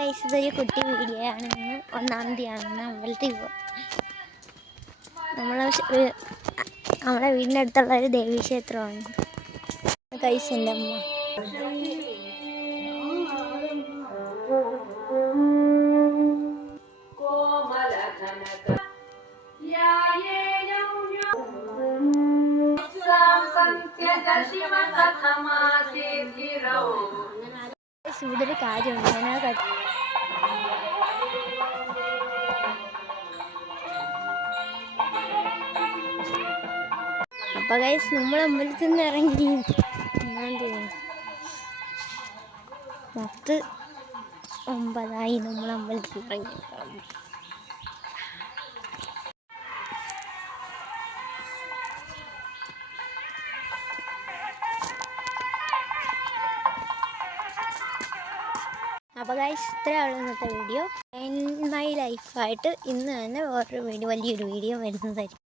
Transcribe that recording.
Guys, ഇതൊരു കുട്ടി video ആണ്. ഇന്ന് 1-ാം തീയതിയാണ്. അമ്പലത്തിൽ നമ്മളെ വീടിൻ്റെ അടുത്തുള്ള ഒരു ദേവീക്ഷേത്രമാണ്. ഗൈസ്, എൻ്റെ അമ്മ ഇവിടെ ഒരു കാര്യമുണ്ട്. അപ്പൊ ഗൈസ്, നമ്മൾ അമ്പലത്തിൽ നിന്ന് ഇറങ്ങി 1-ാം തീയതി 9 നമ്മൾ അമ്പലത്തിൽ ഇറങ്ങി. അപ്പോൾ ഗൈസ്, ഇത്രയാണ് ഇന്നത്തെ വീഡിയോ. ഇൻ മൈ ലൈഫായിട്ട് ഇന്ന് തന്നെ വേറൊരു വലിയൊരു വീഡിയോ വരുന്നതായിരിക്കും.